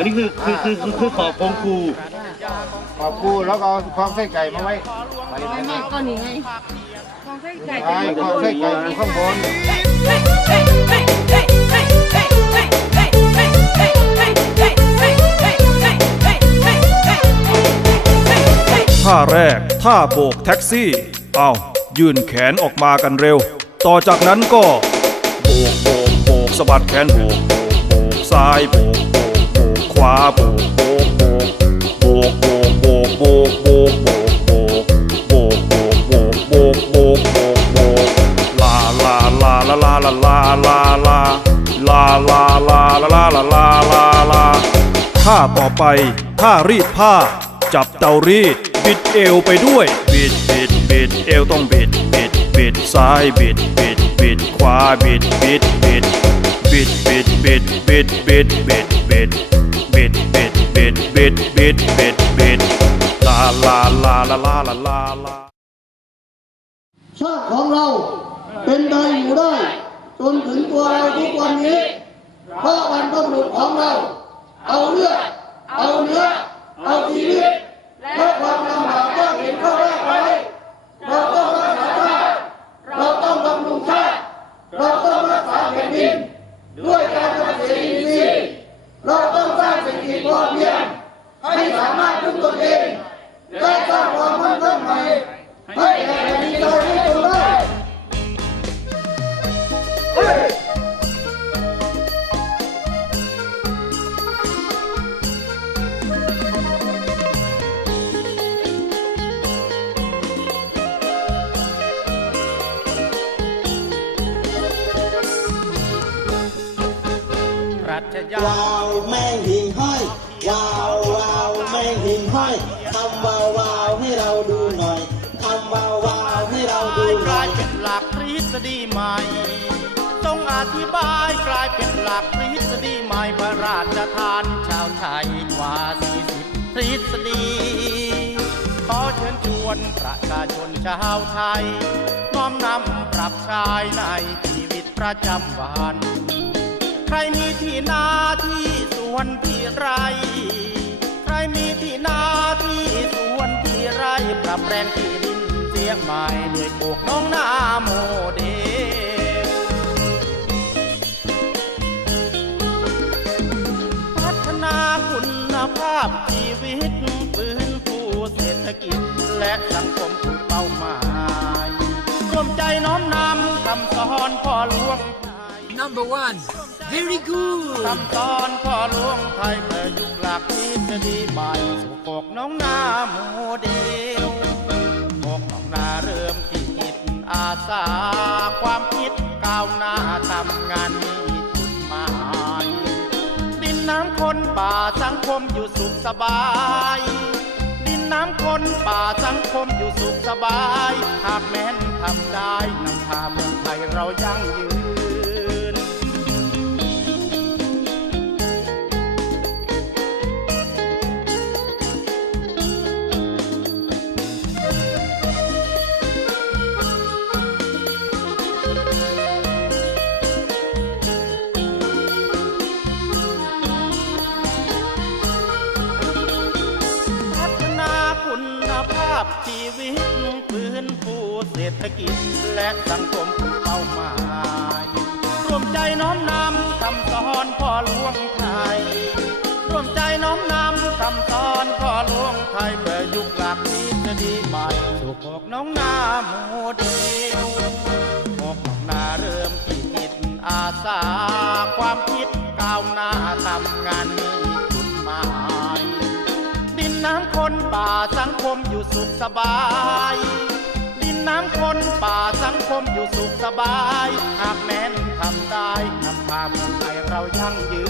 อันนี้คือคือคือคือคือขอบองครูขอบกูแล้วก็เอาคลองไส้ไก่มาไว้ไปไม่ไม่ก็นี่ไงคลองไส้ไก่ไอ้คลองไส้ไก่อยู่ข้างบน ท่าแรก ท่าโบกแท็กซี่ เอายื่นแขนออกมากันเร็ว ต่อจากนั้นก็ โบกโบกโบกสะบัดแขนโบกโบกโบกซ้ายโบกโบกโบกข วาโบกโบกโบกโบกโบกโบกโบกโบกโบกโบกโบกโบกโบกโบกโบกโบโบกลาลาลาลาลาลาลาลาลาลาลาลาลาลาลาลาลาลาท่าต่อไปท่ารีดผ้า จับเตารีด บิดเอวไปด้วย บิดบิดบิดเอวต้องบิดบิดบิดซ้ายบิดบิดบิดขวาบิดบิดบิดบิดบิดบิดบิด บิดบิดบิดบิดบิดบิดบิดลาลาลาลาลาลาลาลาชาติของเราเป็นได้อยู่ได้ จนถึงตัวเราทุกวันนี้เพราะบรรพบุรุษของเรา เอาเลือด รัชยา วาวแม่งหิ่งห้อยวาววาวแม่งหิ่งห้อยทำวาววาวให้เราดูหน่อยทำวาววาวให้เราดูหกน่ลาอยยเป็นหลักทฤษฎีใหม่ ต้องอธิบายกลายเป็นหลักทฤษฎีใหม่พระราชทานชาวไทยกว่า40ทฤษฎี ขอเชิญชวนประชาชนชาวไทยน้อมนำปรับใช้ในชีวิตประจำวัน ใครมีที่นาที่สวนที่ไร ใครมีที่นาที่สวนที่ไร ปรับแปลงที่ดินเสียงใหม่ด้วยปลูกน้องนาโมเดลพัฒนาคุณภาพชีวิตฟื้นฟูเศรษฐกิจและสังคมเป้าหมาย รวมใจน้อมนำคำสอนพ่อหลวง Number one. Very good. คำสอนพ่อหลวงไทยประยุกต์หลักทฤษฎีใหม่สู่ปกน้องนาโมเดลปกน้องนาเริ่มที่จิตอาสา ความคิดก้าวหน้าทำงานมีจุดหมายดินน้ำคนป่าสังคมอยู่สุขสบายดินน้ำคนป่าสังคมอยู่สุขสบาย หากแม้นทำได้นำพาเมืองไทยเรายั่งยืน ภาพชีวิตฟื้นฟูเศรษฐกิจ และสังคมเป้าหมายร่วมใจน้อมนำคำสอนพ่อหลวงไทยร่วมใจน้อมนำคำสอนพ่อหลวงไทยประยุกต์หลักทฤษฎีใหม่สู่พวกน้องนาโมเดลพวกน้องนาเริ่มที่จิตอาสาความคิดก้าวหน้า ป่าสังคมอยู่สุขสบาย ดินน้ำคนป่าสังคมอยู่สุขสบาย หากแม้นทำได้นำพาเมืองไทยเรายั่งยืน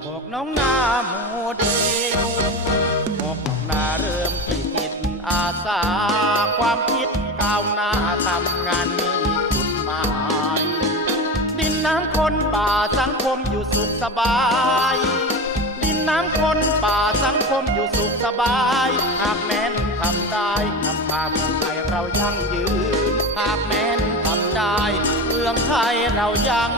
ใหกน้องนาโมเดลพวกน้องนาเริ่มที่จิตอาสา ความคิดก้าวหน้าทำงานมีจุดหมาย ดินน้ำคนป่าสังคมอยู่สุขสบาย ดินน้ำคนป่าสังคมอยู่สุขสบาย หากแม้นทำได้นำพาเมืองไทยเรายั่งยืน หากแม้นทำได้เมืองไทยเรายั่ง